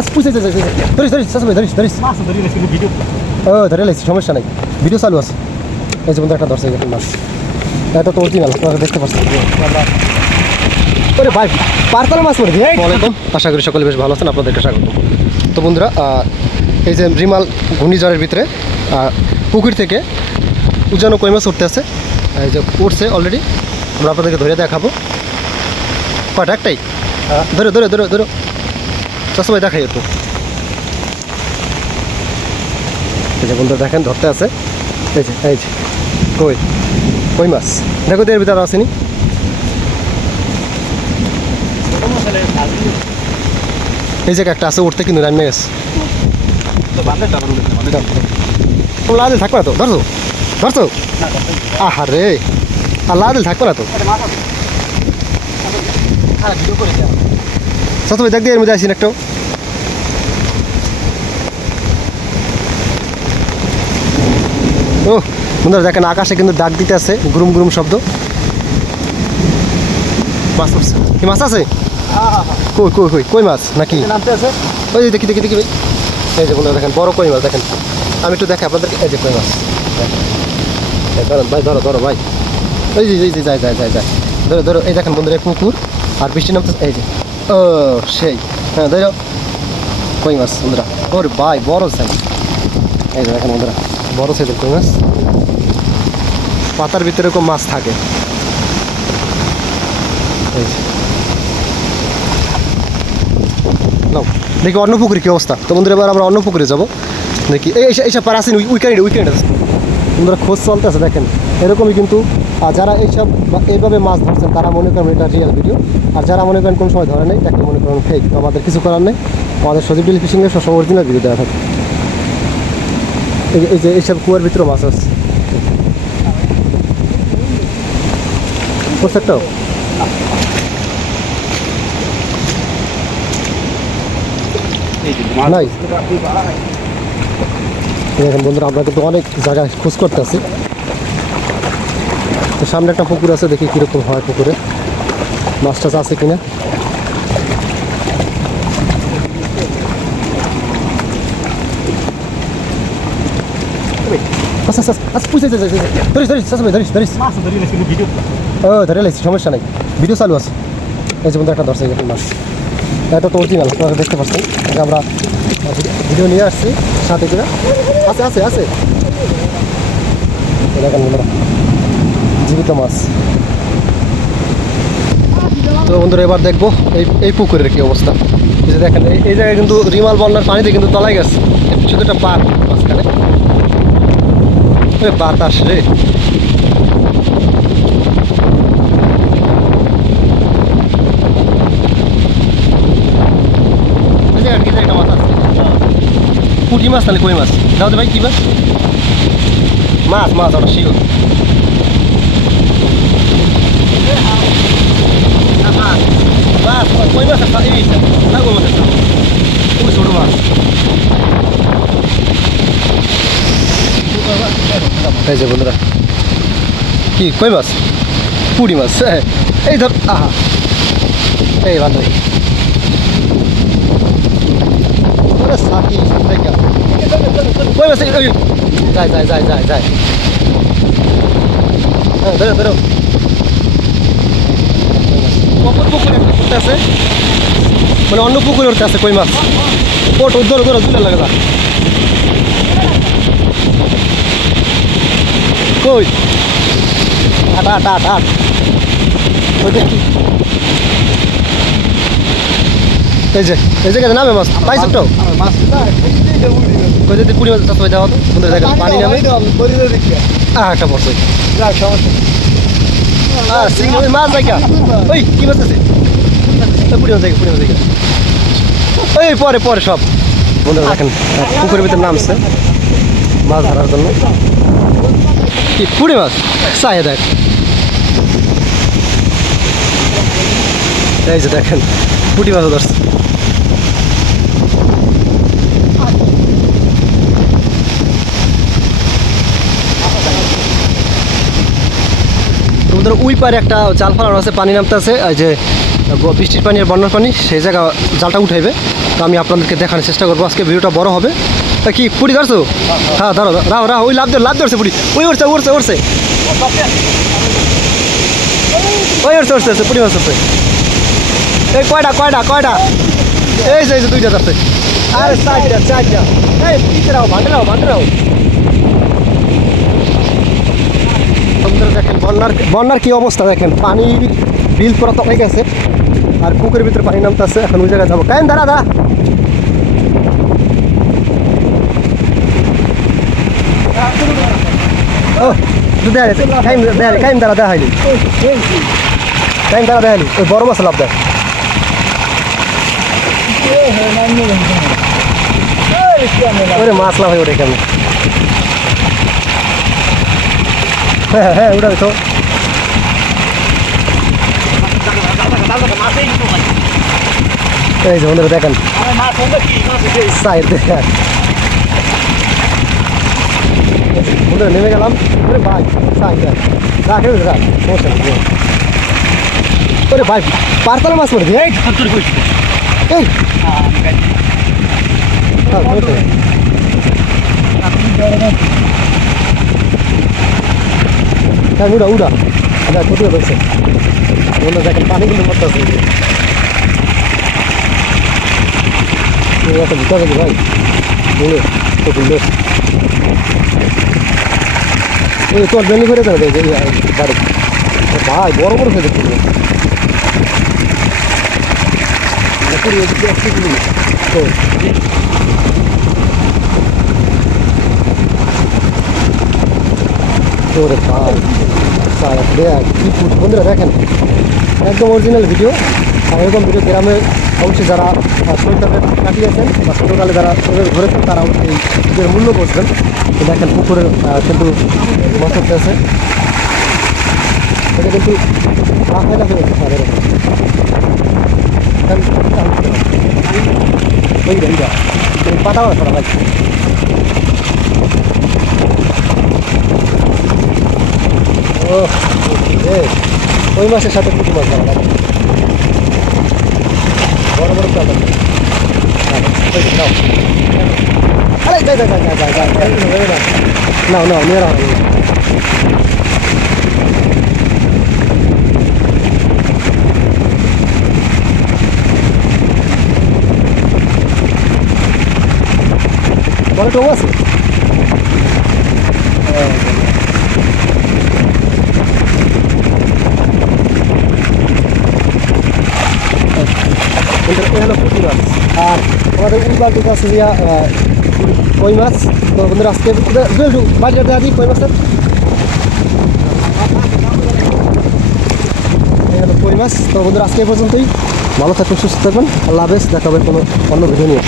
আচ্ছা পুষে ধরিস ধরিস চাষা ভাই ধরিস ধরিস। ও ধরে লাগছি সমস্যা নাই। ভিডিও চালু আছে। এই যে বন্ধু একটা ধরছে এরকম মাছ এটা তো অরিজিনাল আপনারা দেখতে পাচ্ছেন। ওরে ভাই পারতাল মাছ পড়ে ওয়ালাইকুম আশা করি সকলে বেশ ভালো আছেন আপনাদেরকে স্বাগত। তো বন্ধুরা এই যে রিমাল ঘূর্ণিঝড়ের ভিতরে পুকুর থেকে উজানো কই মাছ উঠতে আছে। এই যে উঠছে অলরেডি আমরা আপনাদেরকে ধরে দেখাবো। কটা একটাই? ধরো ধরো ধরো ধরো। চাষা ভাই দেখাই একটু। এই যে বন্ধুরা দেখেন, ধরতে আছে। এই যে এই যে, কই? কই মাছ? দেখো তো এর ভিতরে আসেনি এই যে একটা আছে, উঠতে কিন্তু নামে গেছে। বান্ধে লাদেল থাকবে না তো? ধরছো? ধরছো? আহা রে আর লাদেল থাকবে না তো? হ্যাঁ ভিডিও করে দেওয়া সত ভাই দেখ দিয়ে এর মধ্যে আসিন একটাও। ও বন্ধুরা দেখেন আকাশে কিন্তু ডাক দিতে আছে গুরুম গুরুম শব্দ। মাছ কি মাছ আছে? কই কই কই কই মাছ নাকি? আছে। ওই দেখি দেখি দেখি ভাই। এই যে বন্ধুরা দেখেন বড় কই মাছ দেখেন। আমি একটু দেখে আপনাদেরকে এই যে কই মাছ। ধরো ভাই ধরো ধরো ভাই। ওই যে এই যে যায় যায় যায় যায় ধরো ধরো এই দেখেন বন্ধুরা পুকুর আর বৃষ্টি নামতে এই যে। ও, সেই। হ্যাঁ ধরো। কই মাছ, বন্ধুরা? ওর ভাই, বড় সাইজ। দেখেন, বন্ধুরা, বড় সাইজের কই মাছ। পাতার ভিতরে এরকম মাছ থাকে। নাও, দেখি অন্য পুকুরে কি অবস্থা। তো বন্ধুরা, এবার আমরা অন্য পুকুরে যাব। দেখি, এই এইসব পার আসেন উইকেন্ড উইকেন্ড আছে বন্ধুরা, খোঁজ চলতে আছে দেখেন। এরকমই কিন্তু যারা এইসব এইভাবে মাছ ধরছেন, তারা মনে করেন এটা রিয়েল ভিডিও আর যারা মনে করেন কোনো সময় ধরে নেই, তাকে মনে করেন ফেক তো আমাদের কিছু করার নেই। আমাদের সজীব ডেলি ফিশিংয়ে সবসময় অরিজিনাল ভিডিও দেওয়া থাকে। এই যে- এই যে এইসব কুয়ার ভিতরে মাছ আছে। প্রত্যেকটাও নাই বন্ধুরা, আমরা কিন্তু অনেক জায়গায় খোঁজ করতে আছি তো সামনে একটা পুকুর আছে দেখি কীরকম হয় পুকুরে। মাছ টাছ আছে কিনা? আচ্ছা আচ্ছা আচ্ছা পুষে যাচ্ছে ধরিস ধরিস চাষা ভাই ধরিস ধরিস। না ও ধরে সমস্যা নাই। ভিডিও চালু আছে। এই যে বন্ধু একটা এরকম মাছ। এটা তো অরিজিনাল আপনারা দেখতে পাচ্ছেন। যে আমরা ভিডিও নিয়ে আসছি সাথে করে আছে আছে আছে। জীবিত মাছ। তো বন্ধুরা, এবার দেখব এই এই পুকুরের কি অবস্থা। এই যে দেখেন, এই- জায়গায় কিন্তু রিমাল বন্যার পানিতে কিন্তু তলায় গেছে। শুধু একটা পার মাঝখানে। বাতাস রে। পুঁটি মাছ তাহলে কই মাছ? দাও ভাই, কি মাছ? মাছ মাছ ওটা শিওর। মাছ কই মাছ এই না কই মাছ খুবই মাছ এই যে বন্ধুরা কি কই মাছ পুঁটি মাছ হ্যাঁ। এই ধর আহা এই বান্ধবী সাথী কই মাছ যায় যায় যায় যায় হ্যাঁ ধরো ধরো পুকুরে উঠতে আছে। মানে অন্য পুকুরে উঠতে আছে কই মাছ। ওট ধরো ধরো তুলে লাগে যা কই? আট আট আট আট ওই দেখি। এই যে এই জায়গায় নামে মাছ। পাইছ তো? মাছ ওই যে কুড়ি মাছ চাষ হয়ে যাওয়া তো বন্ধুরা দেখেন পানি নামে। আহ একটা পড়ছে। আর সিং ওই মাছ দেখা ওই, কি কুড়ি মাছ জায়গা পুড়িয়ে জায়গা। ওই পরে পরে সব। বন্ধুরা, দেখেন, পুকুরের ভিতরে নামছে মাছ ধরার জন্য। কি কুড়ি মাছ? চাহে দেখ। এই যে দেখেন, পুটি মাছ ধরছে। তোমাদের ওই পারে একটা জাল ফালানো আছে, পানি নামতে আছে এই যে বৃষ্টির পানি আর বন্যার পানি, সেই জায়গা জালটা উঠাইবে। তো আমি আপনাদেরকে দেখানোর চেষ্টা করব, আজকে ভিডিওটা বড় হবে। তা কি, পুরি ধরছো? হ্যাঁ ধরো রাও রাও ওই লাভ ধর লাভ ধরছে পুরি। ওই উঠছে উঠছে উঠছে ওই উঠছে উঠছে উঠছে পুরি উঠছে এই কয়টা কয়টা কয়টা? এই যে দুইটা ধরছে। আরে, চারটা চারটা। এই, পিছে রাও ভান্ডে রাও ভান্ডে রাও বন্যার কি অবস্থা দেখেন। পানি বিল পুরো তো হয়ে গেছে, আর পুকুরের ভিতরে পানি নামতেছে, এখন ওই জায়গায় যাব। কেন দাঁড়া দেখা দেখা টাইম দাঁড়া দেখা টাইম দাঁড়া দেখা ওই বড় মাছ লাভ ওরে মাছ লাভ হয় ওটা কেমন? হ্যাঁ হ্যাঁ ওটা তো। এই যে ওনারা দেখেন। সাইড দেখেন। ওনারা নেমে গেলাম। ভাই, সাইড দেখ। রাখ সমস্যা ওরে ভাই, পারতাল মাছ পড়ে এই। এই। হ্যাঁ হ্যাঁ উড়া উড়া আচ্ছা কোথায় ধরছে ওনারা দেখেন পানি কিন্তু পড়তেছে একটা ভিতরে ভাই। বুঝলে তো বুঝলে এই তোর বেনি করে দেবে বাড়ি। ভাই, বড় বড় হয়ে দেখতে। তো তোরে ভাই সারা দেখ কি ফুট বন্ধুরা দেখেন একদম অরিজিনাল ভিডিও আর এরকম ভিডিও গ্রামে অবশ্যই যারা শৈতালে কাটিয়েছেন বা ছোটোকালে যারা ওদের ধরেছেন তারা এই ভিডিওর মূল্য বুঝবেন। তো দেখেন পুকুরে আহ, কিন্তু মাছ আছে। এটা কিন্তু লাফাই লাফাই হচ্ছে এরকম। ওই পাতা মাছ ভাই। ও ওই মাছের সাথে পুঁটি মাছ লাগে বড় বড় যাই নাও নাও, নিয়ে নাও। বড় টোপ আছে এটা এটা হলো পুঁটি মাছ আর আমাদের কই মাছ? তো বন্ধুরা, আজকে বাজার মাছ। পর্যন্তই। ভালো থাকবেন, সুস্থ থাকবেন। আল্লাহ হাফেজ দেখাবেন কোনো অন্য ভিডিও নিয়ে।